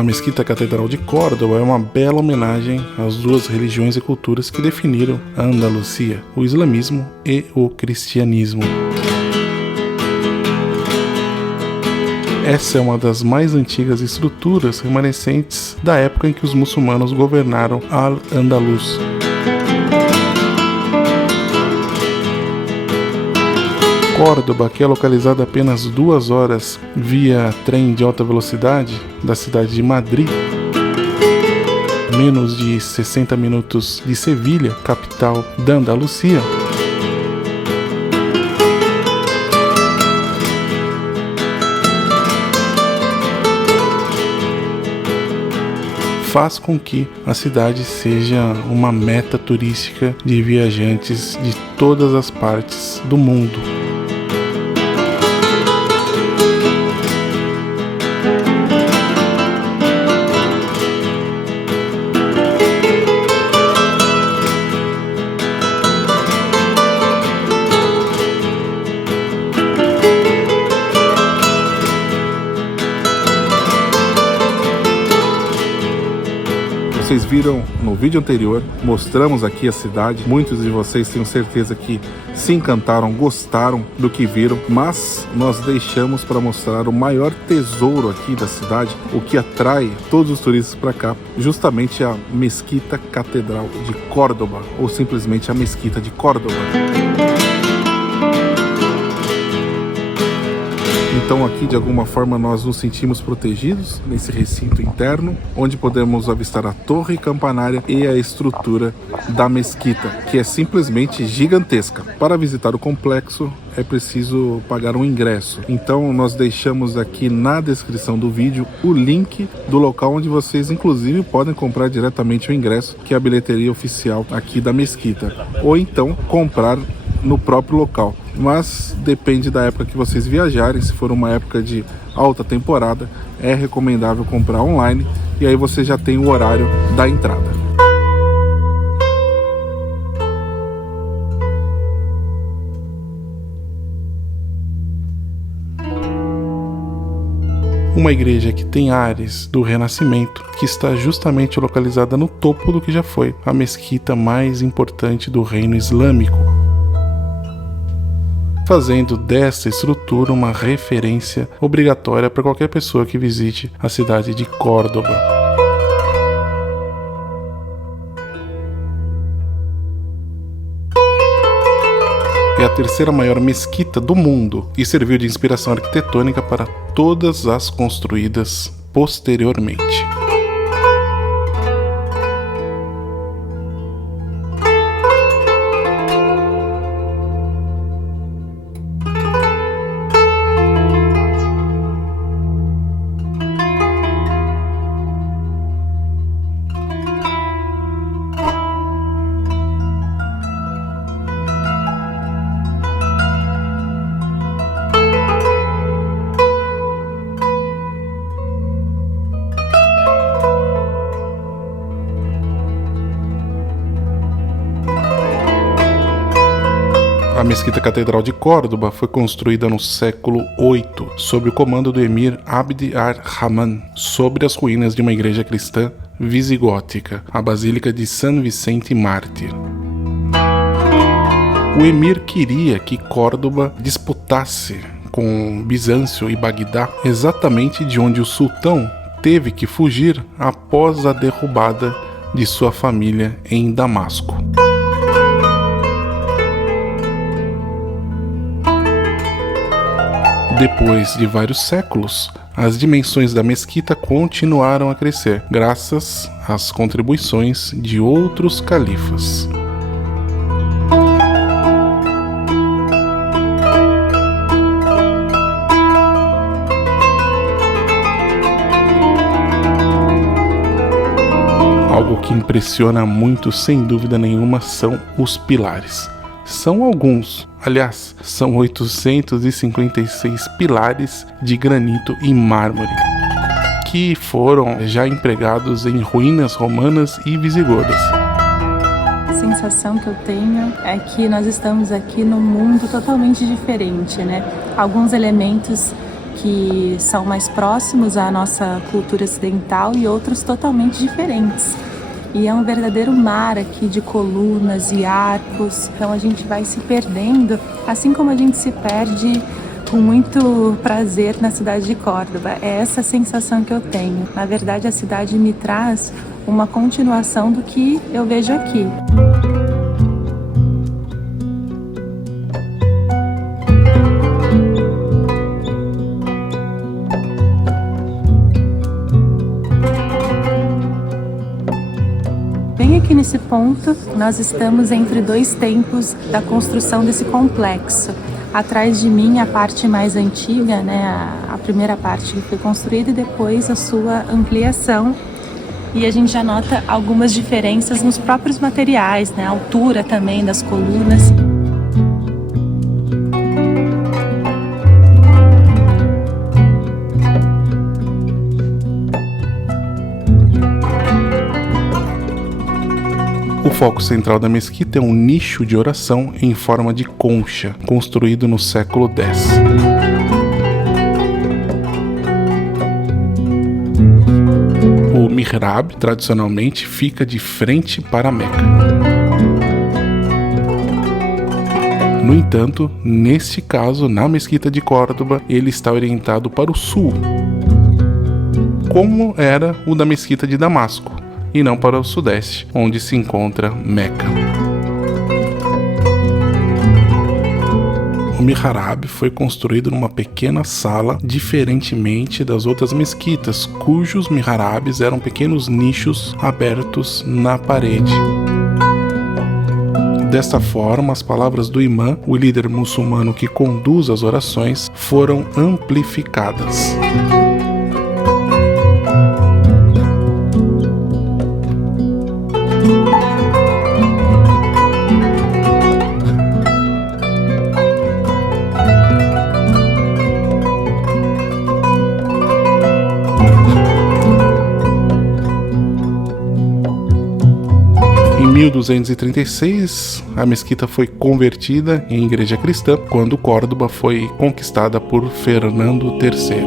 A Mesquita Catedral de Córdoba é uma bela homenagem às duas religiões e culturas que definiram a Andaluzia, o islamismo e o cristianismo. Essa é uma das mais antigas estruturas remanescentes da época em que os muçulmanos governaram Al-Andalus. Córdoba, que é localizada a apenas 2 horas via trem de alta velocidade da cidade de Madrid, menos de 60 minutos de Sevilha, capital da Andaluzia. Faz com que a cidade seja uma meta turística de viajantes de todas as partes do mundo. Vocês viram no vídeo anterior, mostramos aqui a cidade. Muitos de vocês tenho certeza que se encantaram, gostaram do que viram, mas nós deixamos para mostrar o maior tesouro aqui da cidade, o que atrai todos os turistas para cá, justamente a Mesquita Catedral de Córdoba, ou simplesmente a Mesquita de Córdoba. Então aqui de alguma forma nós nos sentimos protegidos nesse recinto interno, onde podemos avistar a torre campanária e a estrutura da mesquita, que é simplesmente gigantesca. Para visitar o complexo é preciso pagar um ingresso. Então nós deixamos aqui na descrição do vídeo o link do local onde vocês inclusive podem comprar diretamente o ingresso, que é a bilheteria oficial aqui da mesquita, ou então comprar no próprio local, mas depende da época que vocês viajarem. Se for uma época de alta temporada, é recomendável comprar online, e aí você já tem o horário da entrada. Uma igreja que tem ares do Renascimento, que está justamente localizada no topo do que já foi a mesquita mais importante do reino islâmico, fazendo dessa estrutura uma referência obrigatória para qualquer pessoa que visite a cidade de Córdoba. É a terceira maior mesquita do mundo e serviu de inspiração arquitetônica para todas as construídas posteriormente. A Mesquita Catedral de Córdoba foi construída no século VIII, sob o comando do emir Abd ar-Rahman, sobre as ruínas de uma igreja cristã visigótica, a Basílica de San Vicente Mártir. O emir queria que Córdoba disputasse com Bizâncio e Bagdá, exatamente de onde o sultão teve que fugir após a derrubada de sua família em Damasco. Depois de vários séculos, as dimensões da mesquita continuaram a crescer, graças às contribuições de outros califas. Algo que impressiona muito, sem dúvida nenhuma, são os pilares. São alguns, aliás, são 856 pilares de granito e mármore, que foram já empregados em ruínas romanas e visigodas. A sensação que eu tenho é que nós estamos aqui num mundo totalmente diferente, né? Alguns elementos que são mais próximos à nossa cultura ocidental e outros totalmente diferentes. E é um verdadeiro mar aqui de colunas e arcos, então a gente vai se perdendo, assim como a gente se perde com muito prazer na cidade de Córdoba. É essa sensação que eu tenho. Na verdade, a cidade me traz uma continuação do que eu vejo aqui. Bem aqui nesse ponto, nós estamos entre dois tempos da construção desse complexo. Atrás de mim, a parte mais antiga, né, a primeira parte que foi construída e depois a sua ampliação. E a gente já nota algumas diferenças nos próprios materiais, né, a altura também das colunas. O foco central da mesquita é um nicho de oração em forma de concha, construído no século X. O mihrab, tradicionalmente, fica de frente para Meca. No entanto, neste caso, na mesquita de Córdoba, ele está orientado para o sul, como era o da mesquita de Damasco, e não para o sudeste, onde se encontra Meca. O mihrab foi construído numa pequena sala, diferentemente das outras mesquitas, cujos mihrabs eram pequenos nichos abertos na parede. Desta forma, as palavras do imã, o líder muçulmano que conduz as orações, foram amplificadas. Em 1236, a mesquita foi convertida em igreja cristã quando Córdoba foi conquistada por Fernando III.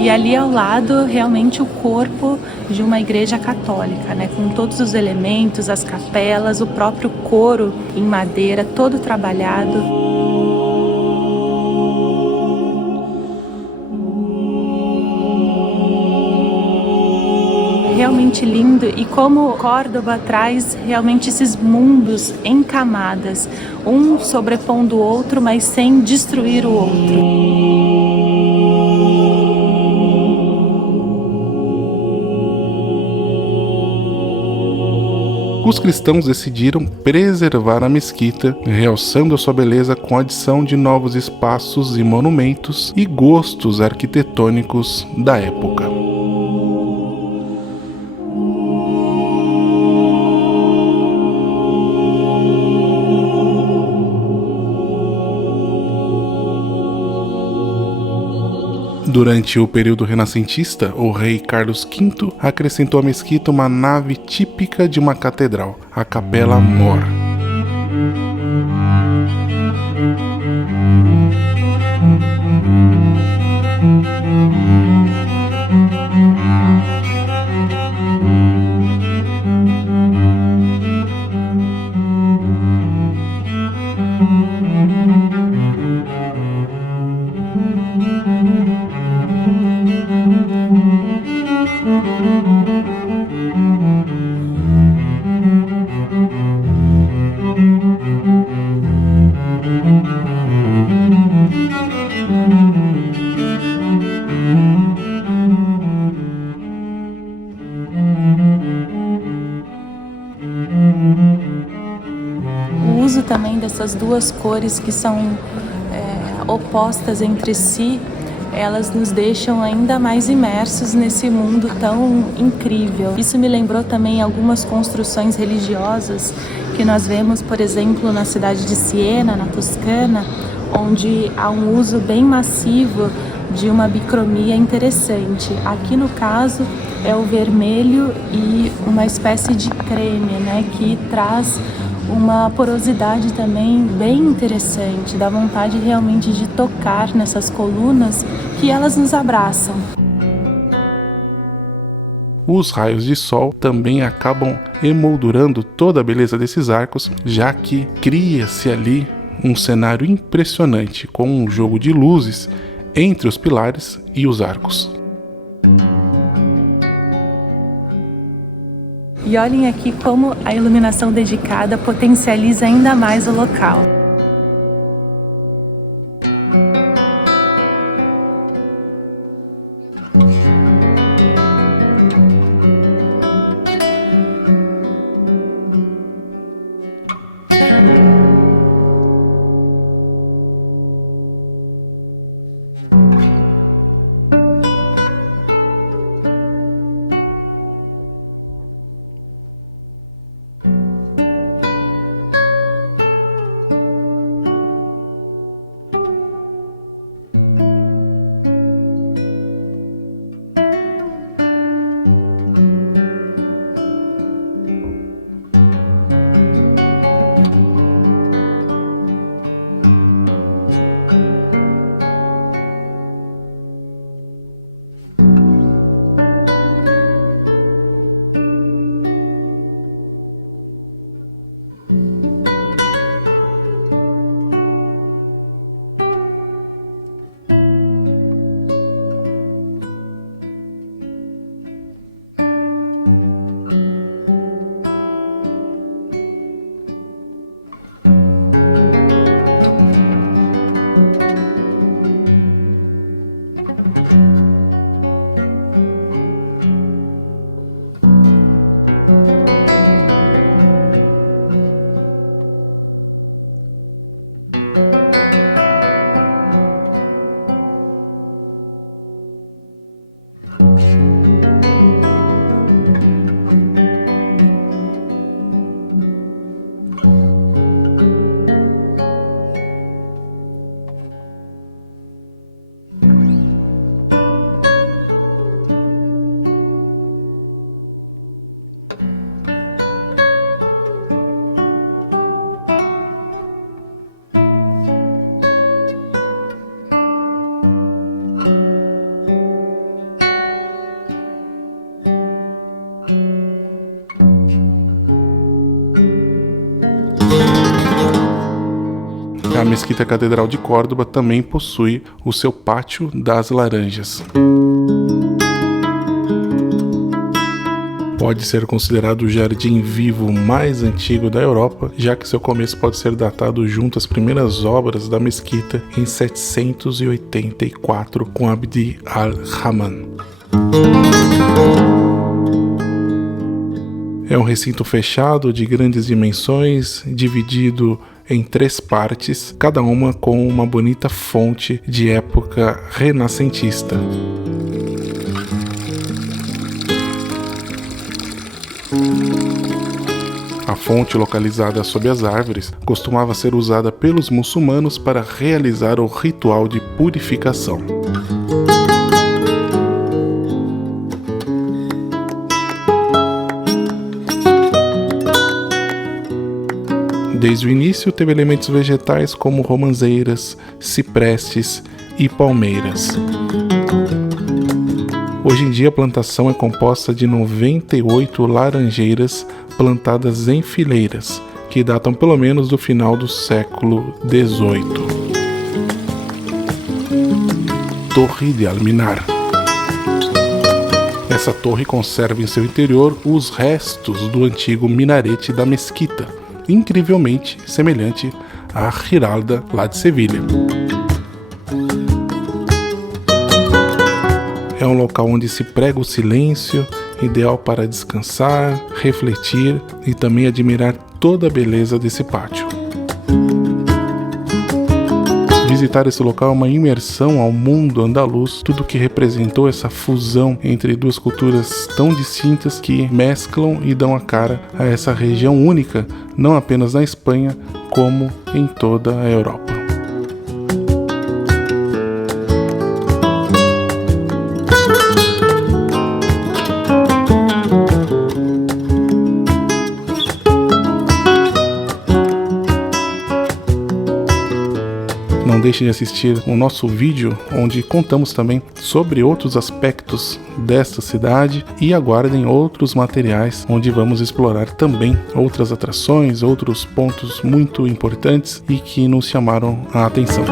E ali ao lado, realmente o corpo de uma igreja católica, né? Com todos os elementos, as capelas, o próprio coro em madeira, todo trabalhado. Realmente lindo, e como Córdoba traz realmente esses mundos em camadas, um sobrepondo o outro, mas sem destruir o outro. Os cristãos decidiram preservar a mesquita, realçando a sua beleza com a adição de novos espaços e monumentos e gostos arquitetônicos da época. Durante o período renascentista, o rei Carlos V acrescentou à mesquita uma nave típica de uma catedral, a Capela Mor. O uso também dessas duas cores que são opostas entre si, elas nos deixam ainda mais imersos nesse mundo tão incrível. Isso me lembrou também algumas construções religiosas que nós vemos, por exemplo, na cidade de Siena, na Toscana, onde há um uso bem massivo de uma bicromia interessante. Aqui no caso é o vermelho e uma espécie de creme, né, que traz uma porosidade também bem interessante, dá vontade realmente de tocar nessas colunas que elas nos abraçam. Os raios de sol também acabam emoldurando toda a beleza desses arcos, já que cria-se ali um cenário impressionante com um jogo de luzes entre os pilares e os arcos. E olhem aqui como a iluminação dedicada potencializa ainda mais o local. A Mesquita Catedral de Córdoba também possui o seu Pátio das Laranjas. Pode ser considerado o jardim vivo mais antigo da Europa, já que seu começo pode ser datado junto às primeiras obras da mesquita em 784 com Abd al-Rahman. É um recinto fechado de grandes dimensões, dividido em 3 partes, cada uma com uma bonita fonte de época renascentista. A fonte, localizada sob as árvores, costumava ser usada pelos muçulmanos para realizar o ritual de purificação. Desde o início, teve elementos vegetais como romãzeiras, ciprestes e palmeiras. Hoje em dia, a plantação é composta de 98 laranjeiras plantadas em fileiras, que datam pelo menos do final do século XVIII. Torre de Alminar. Essa torre conserva em seu interior os restos do antigo minarete da mesquita, incrivelmente semelhante à Giralda lá de Sevilha. É um local onde se prega o silêncio, ideal para descansar, refletir e também admirar toda a beleza desse pátio. Visitar esse local é uma imersão ao mundo andaluz, tudo que representou essa fusão entre duas culturas tão distintas que mesclam e dão a cara a essa região única, não apenas na Espanha, como em toda a Europa. deixe de assistir o nosso vídeo, onde contamos também sobre outros aspectos desta cidade, e aguardem outros materiais onde vamos explorar também outras atrações, outros pontos muito importantes e que nos chamaram a atenção.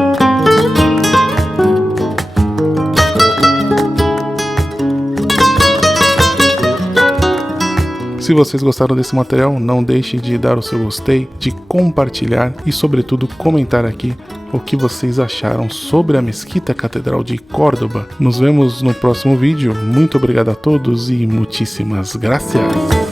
Se vocês gostaram desse material, não deixe de dar o seu gostei, de compartilhar e, sobretudo, comentar aqui o que vocês acharam sobre a Mesquita Catedral de Córdoba. Nos vemos no próximo vídeo. Muito obrigado a todos e muitíssimas gracias!